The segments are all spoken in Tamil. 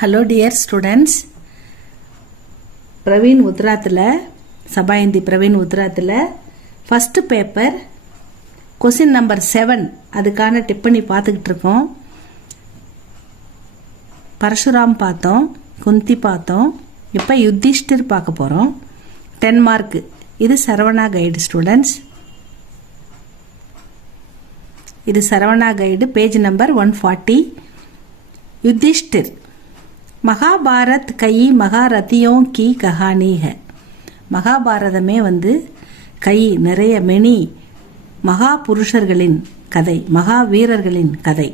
Hello dear students. Praveen Uttarathila, Sabayindi Praveen Uttarathila, first paper, question number 7, அதுக்கான டிப்பனி பார்த்துக்கிட்டு இருக்கோம். பரசுராம் பார்த்தோம், குந்தி பார்த்தோம், இப்போ யுத்திஷ்டிர் பார்க்க போகிறோம். 10 மார்க். இது சரவணா கைடு ஸ்டூடெண்ட்ஸ். இது Saravana guide page number 140. Yudhishthir Mahabharat कई महारथियों की कहानी है. மகாபாரதமே கை நிறைய மெனி மகா புருஷர்களின் கதை, மகா வீரர்களின் கதை.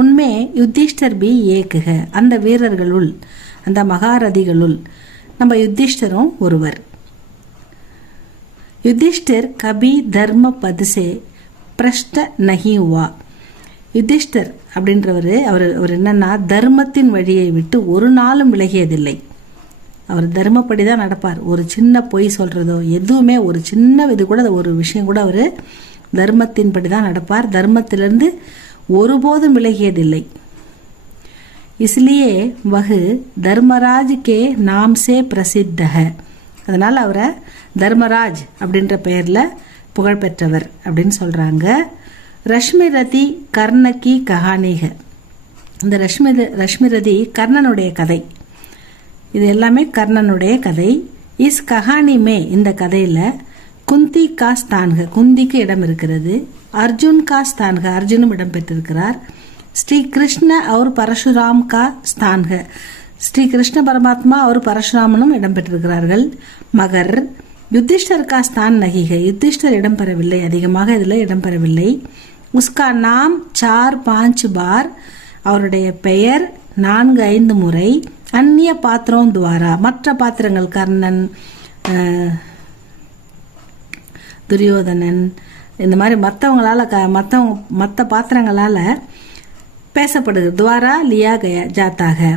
உண்மை யுத்திஷ்டர் பி ஏக்குக, அந்த வீரர்களுள், அந்த மகாரதிகளுள் நம்ம யுத்திஷ்டரும் ஒருவர். யுத்திஷ்டர் கபி தர்ம பதசே பிரஷ்ட நஹி ஹுவா. யுத்திஷ்டர் அப்படின்றவர் அவர் என்னன்னா தர்மத்தின் வழியை விட்டு ஒரு நாளும் விலகியதில்லை. அவர் தர்மப்படி தான் நடப்பார். ஒரு சின்ன பொய் சொல்றதோ எதுவுமே, ஒரு சின்ன இது கூட, ஒரு விஷயம் கூட அவர் தர்மத்தின்படி தான் நடப்பார். தர்மத்திலிருந்து ஒருபோதும் விலகியதில்லை. इसलिए वह தர்மராஜ் கே நாம் சே பிரசித்தக. அதனால அவரை தர்மராஜ் அப்படின்ற பெயர்ல புகழ்பெற்றவர் அப்படின்னு சொல்றாங்க. ரஷ்மிரதி கர்ணகி கஹானிக. இந்த ரஷ்மிரதி கர்ணனுடைய கதை. இது எல்லாமே கர்ணனுடைய கதை. இஸ் கஹானி மே, இந்த கதையில குந்தி கா ஸ்தான்க, குந்திக்கு இடம் இருக்கிறது. அர்ஜுன் கா ஸ்தான்க, அர்ஜுனும் இடம் பெற்றிருக்கிறார். ஸ்ரீ கிருஷ்ண அவர் பரசுராம் கா ஸ்தான்க, ஸ்ரீ கிருஷ்ண பரமாத்மா அவர் பரசுராமனும் இடம் பெற்றிருக்கிறார்கள். மகர் யுத்திஷ்டர் கா ஸ்தான் நகிக, யுத்திஷ்டர் இடம்பெறவில்லை, அதிகமாக இதில் இடம்பெறவில்லை. உஸ்கா நாம் 4-5 பார், அவருடைய பெயர் 4-5 முறை. அந்நிய பாத்திரம் துவாரா, மற்ற பாத்திரங்கள், கர்ணன், துரியோதனன், இந்த மாதிரி மற்றவங்களால மற்ற பாத்திரங்களால பேசப்படுது. துவாரா லியா கயா ஜாத்தாக,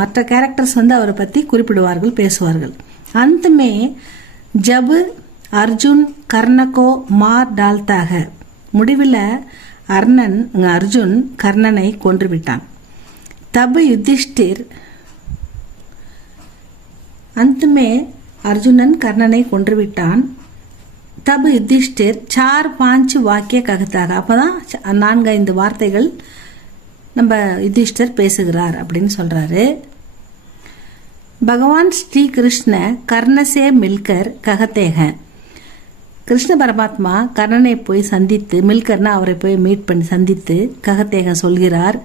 மற்ற கேரக்டர்ஸ் அவரை பற்றி குறிப்பிடுவார்கள், பேசுவார்கள். अंत में जब अर्जुन कर्ण को मार डालता है, முடிவில் அர்ஜுன் கர்ணனை கொன்று விட்டான். तब युधिष्ठिर, अंत में अर्जुनन கர்ணனை கொன்று விட்டான். तब युधिष्ठिर 4-5 வாக்கிய ககத்தாக, அப்பதான் 4-5 வார்த்தைகள் நம்ம யுதிஷ்டர் பேசுகிறார் அப்படின்னு சொல்றாரு. भगवान श्री कृष्ण कर्ण से मिलकर कहते हैं, கிருஷ்ண பரமாத்மா கர்ணனை போய் சந்தித்து, மில்கர்னா அவரை போய் மீட் பண்ணி சந்தித்து, ககத்தேக சொல்கிறார்,